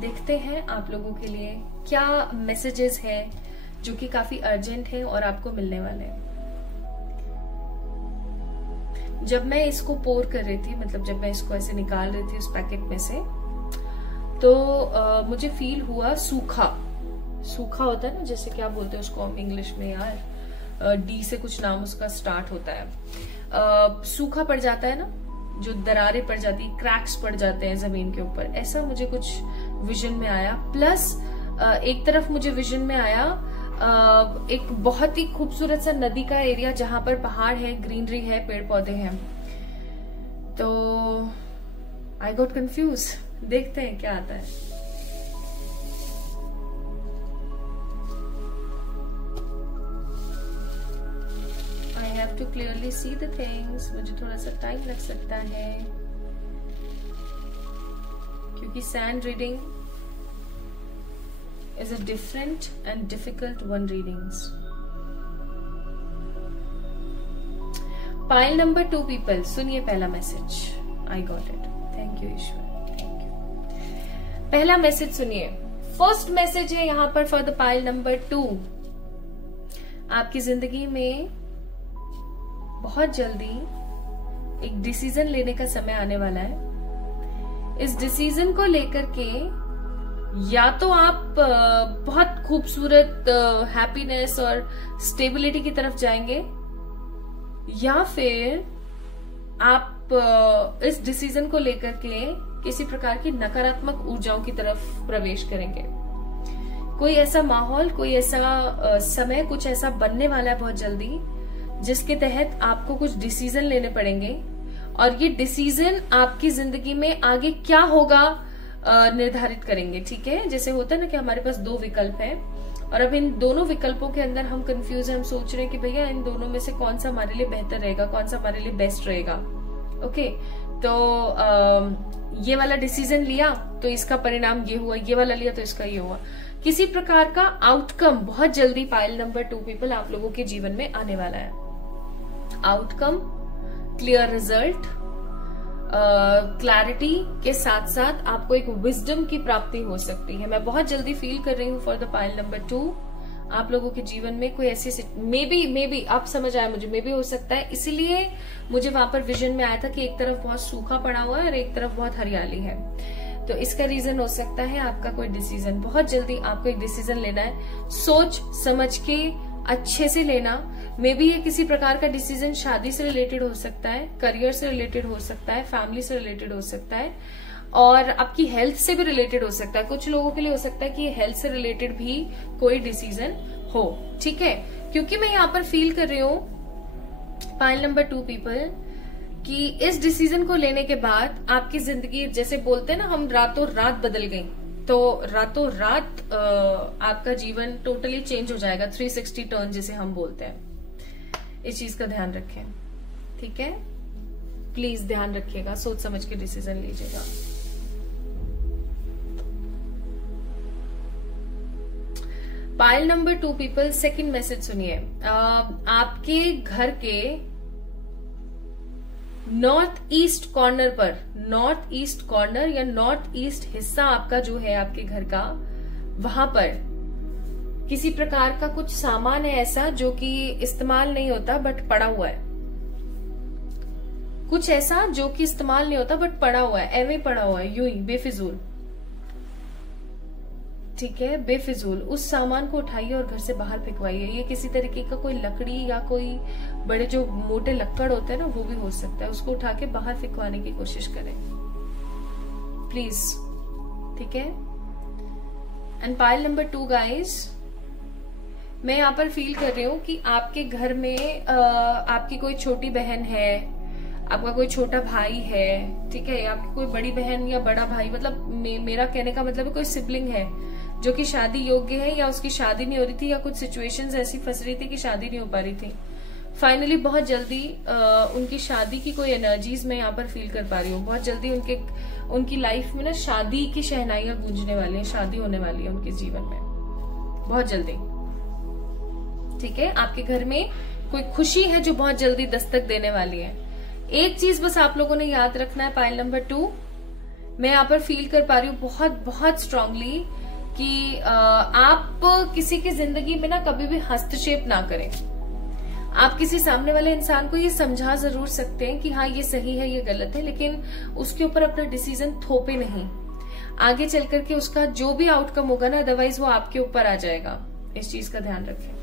देखते हैं आप लोगों के लिए क्या मैसेजेस हैं जो कि काफी अर्जेंट है और आपको मिलने वाले हैं। जब मैं इसको पोर कर रही थी, मतलब जब मैं इसको ऐसे निकाल रही थी उस पैकेट में से, तो मुझे फील हुआ सूखा होता है ना, जैसे क्या बोलते हैं उसको इंग्लिश में यार, डी से कुछ नाम उसका स्टार्ट होता है। सूखा पड़ जाता है ना, जो दरारें पड़ जाती है, क्रैक्स पड़ जाते हैं जमीन के ऊपर, ऐसा मुझे कुछ विजन में आया। प्लस एक तरफ मुझे विजन में आया एक बहुत ही खूबसूरत सा नदी का एरिया जहां पर पहाड़ है, ग्रीनरी है, पेड़ पौधे हैं। तो आई गॉट कंफ्यूज, देखते हैं क्या आता है। I have to clearly see the things. मुझे थोड़ा सा टाइम लग सकता है क्योंकि sand reading is a different and difficult one readings. Pile number 2 people, सुनिए पहला message. I got it. Thank you Ishwar, thank you। पहला मैसेज सुनिए, फर्स्ट मैसेज है यहाँ पर फॉर द पाइल नंबर 2। आपकी जिंदगी में बहुत जल्दी एक डिसीजन लेने का समय आने वाला है। इस डिसीजन को लेकर के या तो आप बहुत खूबसूरत हैप्पीनेस और स्टेबिलिटी की तरफ जाएंगे, या फिर आप इस डिसीजन को लेकर के किसी प्रकार की नकारात्मक ऊर्जाओं की तरफ प्रवेश करेंगे। कोई ऐसा माहौल, कोई ऐसा समय, कुछ ऐसा बनने वाला है बहुत जल्दी, जिसके तहत आपको कुछ डिसीजन लेने पड़ेंगे, और ये डिसीजन आपकी जिंदगी में आगे क्या होगा निर्धारित करेंगे। ठीक है, जैसे होता है ना कि हमारे पास 2 विकल्प हैं और अब इन दोनों विकल्पों के अंदर हम कंफ्यूज हैं, हम सोच रहे हैं कि भैया इन दोनों में से कौन सा हमारे लिए बेहतर रहेगा, कौन सा हमारे लिए बेस्ट रहेगा। ओके, तो ये वाला डिसीजन लिया तो इसका परिणाम ये हुआ, ये वाला लिया तो इसका ये हुआ। किसी प्रकार का आउटकम बहुत जल्दी पाइल नंबर 2 पीपल आप लोगों के जीवन में आने वाला है। आउटकम, क्लियर रिजल्ट, क्लैरिटी के साथ साथ आपको एक विजडम की प्राप्ति हो सकती है। मैं बहुत जल्दी फील कर रही हूँ फॉर द पाइल नंबर 2 आप लोगों के जीवन में कोई ऐसी मे बी आप समझ आए मुझे, मे बी हो सकता है, इसीलिए मुझे वहां पर विजन में आया था कि एक तरफ बहुत सूखा पड़ा हुआ है और एक तरफ बहुत हरियाली है। तो इसका रीजन हो सकता है आपका कोई डिसीजन, बहुत जल्दी आपको एक डिसीजन लेना है, सोच समझ के अच्छे से लेना। मे बी ये किसी प्रकार का डिसीजन शादी से रिलेटेड हो सकता है, करियर से रिलेटेड हो सकता है, फैमिली से रिलेटेड हो सकता है, और आपकी हेल्थ से भी रिलेटेड हो सकता है। कुछ लोगों के लिए हो सकता है कि हेल्थ से रिलेटेड भी कोई डिसीजन हो। ठीक है, क्योंकि मैं यहाँ पर फील कर रही हूँ पाइल नंबर 2 पीपल कि इस डिसीजन को लेने के बाद आपकी जिंदगी, जैसे बोलते हैं ना हम, रातों रात बदल गई, तो रातों रात आपका जीवन टोटली चेंज हो जाएगा। 360 टर्न जिसे हम बोलते हैं, इस चीज का ध्यान रखें। ठीक है, प्लीज ध्यान रखिएगा, सोच समझ के डिसीजन लीजिएगा। Pile number 2 people, second message सुनिए। आपके घर के नॉर्थ ईस्ट कॉर्नर पर, नॉर्थ ईस्ट कॉर्नर या नॉर्थ ईस्ट हिस्सा आपका जो है आपके घर का, वहां पर किसी प्रकार का कुछ सामान है ऐसा जो कि इस्तेमाल नहीं होता बट पड़ा हुआ है। कुछ ऐसा जो कि इस्तेमाल नहीं होता बट पड़ा हुआ है, एवे पड़ा हुआ है, यूं ही बेफिजूल। ठीक है, बेफिजूल उस सामान को उठाइए और घर से बाहर फेंकवाइए। ये किसी तरीके का कोई लकड़ी या कोई बड़े जो मोटे लक्कड़ होते हैं ना, वो भी हो सकता है, उसको उठा के बाहर फेंकवाने की कोशिश करें प्लीज। ठीक है, एंड पाइल नंबर 2 गाइस, मैं यहाँ पर फील कर रही हूँ कि आपके घर में आपकी कोई छोटी बहन है, आपका कोई छोटा भाई है, ठीक है, आपकी कोई बड़ी बहन या बड़ा भाई, मतलब मेरा कहने का मतलब है कोई सिबलिंग है जो कि शादी योग्य है या उसकी शादी नहीं हो रही थी या कुछ सिचुएशंस ऐसी फंस रही थी कि शादी नहीं हो पा रही थी। फाइनली बहुत जल्दी उनकी शादी की कोई एनर्जीज मैं यहाँ पर फील कर पा रही हूँ। बहुत जल्दी उनकी लाइफ में ना शादी की शहनाइयां गूंजने वाली है, शादी होने वाली है उनके जीवन में बहुत जल्दी। ठीक है, आपके घर में कोई खुशी है जो बहुत जल्दी दस्तक देने वाली है। एक चीज बस आप लोगों ने याद रखना है, पाइल नंबर 2, मैं यहाँ पर फील कर पा रही हूँ बहुत बहुत स्ट्रांगली कि आप किसी की जिंदगी में ना कभी भी हस्तक्षेप ना करें। आप किसी सामने वाले इंसान को ये समझा जरूर सकते हैं कि हाँ ये सही है ये गलत है, लेकिन उसके ऊपर अपना डिसीजन थोपे नहीं। आगे चल करके उसका जो भी आउटकम होगा ना, अदरवाइज वो आपके ऊपर आ जाएगा। इस चीज का ध्यान रखें।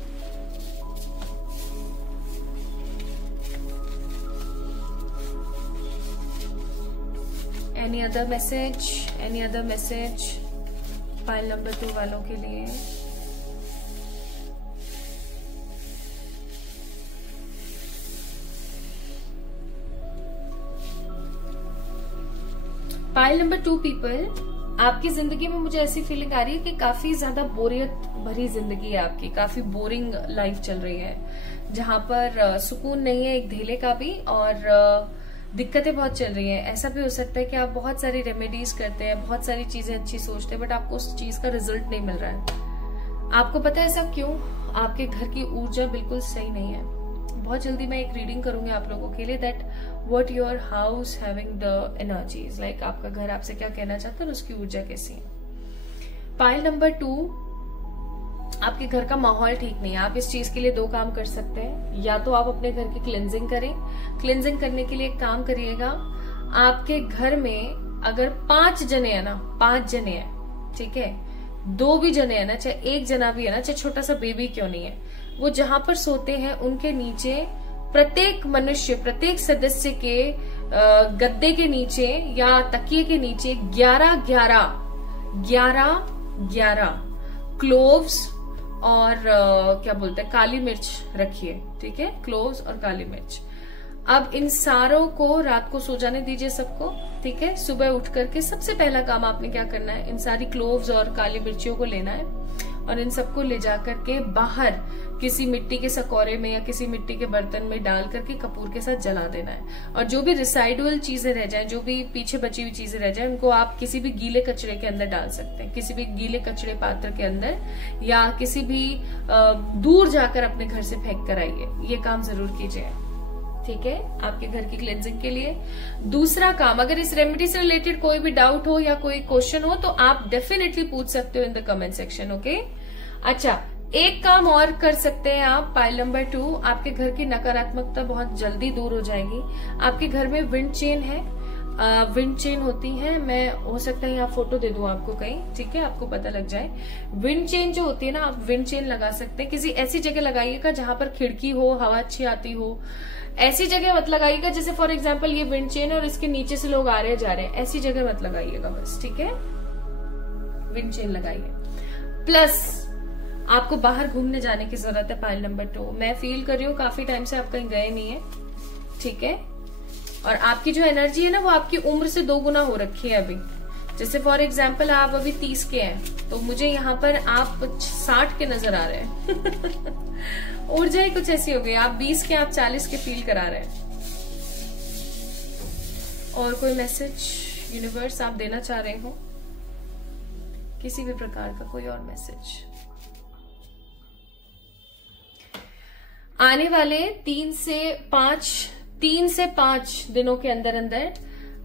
Any other message, any other message pile number 2 वालों के लिए? पाइल नंबर 2 पीपल, आपकी जिंदगी में मुझे ऐसी फीलिंग आ रही है कि काफी ज्यादा बोरियत भरी जिंदगी है आपकी, काफी बोरिंग लाइफ चल रही है, जहां पर सुकून नहीं है एक धेले का भी, और दिक्कतें बहुत चल रही हैं। ऐसा भी हो सकता है कि आप बहुत सारी रेमेडीज करते हैं, बहुत सारी चीजें अच्छी सोचते हैं, बट आपको उस चीज का रिजल्ट नहीं मिल रहा है। आपको पता है ऐसा क्यों? आपके घर की ऊर्जा बिल्कुल सही नहीं है। बहुत जल्दी मैं एक रीडिंग करूंगी आप लोगों के लिए, that what your house having the energies, like आपका घर आपसे क्या कहना चाहता है और उसकी ऊर्जा कैसी है। पाइल नंबर 2, आपके घर का माहौल ठीक नहीं है। आप इस चीज के लिए 2 काम कर सकते हैं। या तो आप अपने घर की क्लिनजिंग करें। क्लिनजिंग करने के लिए एक काम करिएगा, आपके घर में अगर 5 जने हैं ना, 5 जने हैं, ठीक है, 2 भी जने हैं ना, चाहे 1 जना भी है ना, चाहे छोटा सा बेबी क्यों नहीं है, वो जहां पर सोते हैं उनके नीचे प्रत्येक मनुष्य, प्रत्येक सदस्य के गद्दे के नीचे या तकिए के नीचे 11 क्लोव्स और क्या बोलते हैं, काली मिर्च रखिए, ठीक है, क्लोव्स और काली मिर्च। अब इन सारों को रात को सो जाने दीजिए सबको, ठीक है। सुबह उठ करके सबसे पहला काम आपने क्या करना है, इन सारी क्लोव्स और काली मिर्चियों को लेना है और इन सबको ले जा करके बाहर किसी मिट्टी के सकोरे में या किसी मिट्टी के बर्तन में डाल करके कपूर के साथ जला देना है। और जो भी रिसाइडुअल चीजें रह जाएं, जो भी पीछे बची हुई चीजें रह जाएं, उनको आप किसी भी गीले कचरे के अंदर डाल सकते हैं, किसी भी गीले कचरे पात्र के अंदर, या किसी भी दूर जाकर अपने घर से फेंक कर आइए। ये काम जरूर कीजिए, ठीक है, आपके घर की क्लेंजिंग के लिए। दूसरा काम, अगर इस रेमेडी से रिलेटेड कोई भी डाउट हो या कोई क्वेश्चन हो तो आप डेफिनेटली पूछ सकते हो इन द कमेंट सेक्शन, ओके। अच्छा, एक काम और कर सकते हैं आप, पाइल नंबर 2, आपके घर की नकारात्मकता बहुत जल्दी दूर हो जाएगी। आपके घर में विंड चेन है, विंड चेन होती है, मैं हो सकता है यहाँ फोटो दे दूं आपको कहीं, ठीक है, आपको पता लग जाए। विंड चेन जो होती है ना, आप विंड चेन लगा सकते हैं। किसी ऐसी जगह लगाइएगा जहां पर खिड़की हो, हवा अच्छी आती हो। ऐसी जगह मत लगाइएगा जैसे फॉर एग्जाम्पल ये विंड चेन है और इसके नीचे से लोग आ रहे जा रहे हैं, ऐसी जगह मत लगाइएगा बस, ठीक है। विंड चेन लगाइए। प्लस आपको बाहर घूमने जाने की जरूरत है, पाइल नंबर 2। मैं फील कर रही हूँ काफी टाइम से आप कहीं गए नहीं है, ठीक है। और आपकी जो एनर्जी है ना, वो आपकी उम्र से 2 गुना हो रखी है अभी। जैसे फॉर एग्जाम्पल आप अभी 30 के हैं, तो मुझे यहाँ पर आप 60 के नजर आ रहे हैं। ऊर्जा ही कुछ ऐसी हो गई, आप 20 के, आप 40 के फील करा रहे हैं। और कोई मैसेज यूनिवर्स आप देना चाह रहे हो, किसी भी प्रकार का कोई और मैसेज? आने वाले 3 से 5 दिनों के अंदर अंदर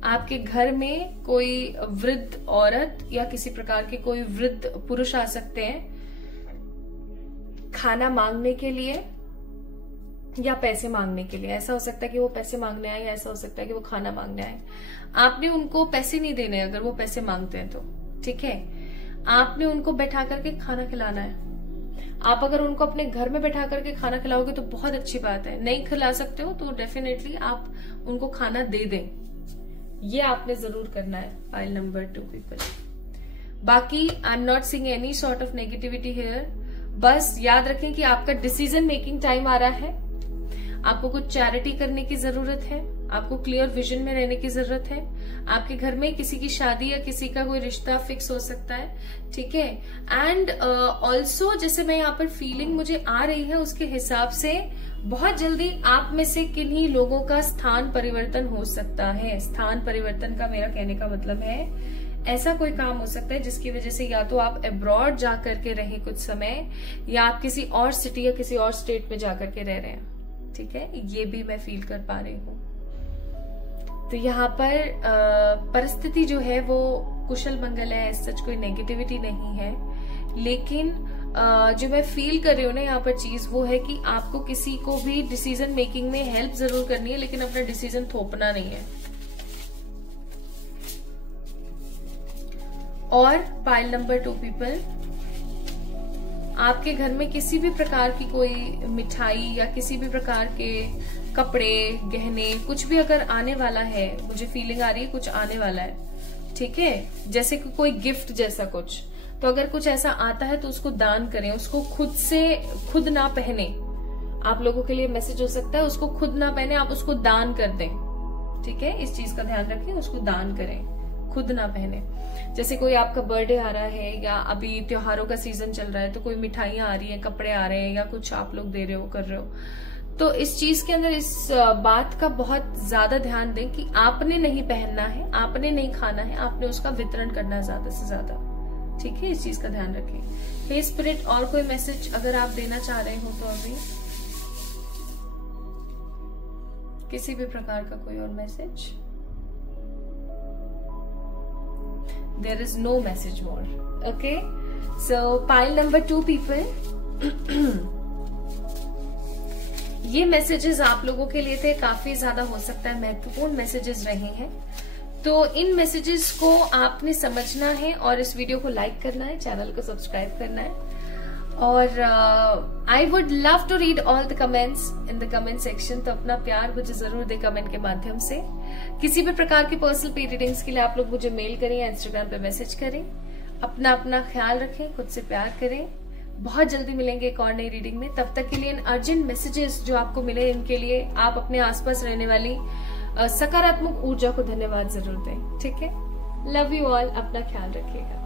आपके घर में कोई वृद्ध औरत या किसी प्रकार के कोई वृद्ध पुरुष आ सकते हैं खाना मांगने के लिए या पैसे मांगने के लिए। ऐसा हो सकता है कि वो पैसे मांगने आए, या ऐसा हो सकता है कि वो खाना मांगने आए। आपने उनको पैसे नहीं देने अगर वो पैसे मांगते हैं तो, ठीक है। आपने उनको बैठा करके खाना खिलाना है। आप अगर उनको अपने घर में बैठा करके खाना खिलाओगे तो बहुत अच्छी बात है। नहीं खिला सकते हो तो डेफिनेटली आप उनको खाना दे दें, ये आपने जरूर करना है, पाइल नंबर 2 पीपल। बाकी I am not seeing any sort of negativity here. बस याद रखें कि आपका डिसीजन मेकिंग टाइम आ रहा है। आपको कुछ चैरिटी करने की जरूरत है, आपको क्लियर विजन में रहने की जरूरत है। आपके घर में किसी की शादी या किसी का कोई रिश्ता फिक्स हो सकता है, ठीक है। एंड ऑल्सो जैसे मैं यहाँ पर फीलिंग मुझे आ रही है उसके हिसाब से बहुत जल्दी आप में से किन्हीं लोगों का स्थान परिवर्तन हो सकता है। स्थान परिवर्तन का मेरा कहने का मतलब है ऐसा कोई काम हो सकता है जिसकी वजह से या तो आप अब्रॉड जाकर के रहें कुछ समय, या आप किसी और सिटी या किसी और स्टेट में जाकर के रह रहे हैं, ठीक है, ये भी मैं फील कर पा रही हूँ। तो यहाँ पर परिस्थिति जो है वो कुशल मंगल है, सच कोई नेगेटिविटी नहीं है, लेकिन जो मैं फील कर रही हूँ ना यहाँ पर चीज वो है कि आपको किसी को भी डिसीजन मेकिंग में हेल्प जरूर करनी है, लेकिन अपना डिसीजन थोपना नहीं है। और पाइल नंबर 2 पीपल, आपके घर में किसी भी प्रकार की कोई मिठाई या किसी भी प्रकार के कपड़े, गहने, कुछ भी अगर आने वाला है, मुझे फीलिंग आ रही है कुछ आने वाला है, ठीक है, जैसे कि कोई गिफ्ट जैसा कुछ, तो अगर कुछ ऐसा आता है तो उसको दान करें, उसको खुद ना पहने। आप लोगों के लिए मैसेज हो सकता है, उसको खुद ना पहने, आप उसको दान कर दें, ठीक है, इस चीज का ध्यान रखें, उसको दान करें, खुद ना पहने। जैसे कोई आपका बर्थडे आ रहा है या अभी त्योहारों का सीजन चल रहा है, तो कोई मिठाइयां आ रही हैं, कपड़े आ रहे हैं, या कुछ आप लोग दे रहे हो, कर रहे हो, तो इस चीज के अंदर इस बात का बहुत ज्यादा ध्यान दें कि आपने नहीं पहनना है, आपने नहीं खाना है, आपने उसका वितरण करना है ज्यादा से ज्यादा, ठीक है, इस चीज का ध्यान रखें। हे स्पिरिट, और कोई मैसेज अगर आप देना चाह रहे हो तो अभी किसी भी प्रकार का कोई और message, there is no message more. Okay, so pile number 2 people, ये मैसेजेस आप लोगों के लिए थे, काफी ज्यादा हो सकता है महत्वपूर्ण मैसेजेस रहे हैं, तो इन मैसेजेस को आपने समझना है और इस वीडियो को लाइक करना है, चैनल को सब्सक्राइब करना है, और I would love to read all the comments in the comment section, तो अपना प्यार मुझे जरूर दे कमेंट के माध्यम से। किसी भी प्रकार की पर्सनल पे रीडिंग्स के लिए आप लोग मुझे मेल करें या इंस्टाग्राम पे मैसेज करें। अपना ख्याल रखें, खुद से प्यार करें। बहुत जल्दी मिलेंगे एक और नई रीडिंग में, तब तक के लिए इन अर्जेंट मैसेजेस जो आपको मिले, इनके लिए आप अपने आसपास रहने वाली सकारात्मक ऊर्जा को धन्यवाद जरूर दें, ठीक है। लव यू ऑल, अपना ख्याल रखिएगा।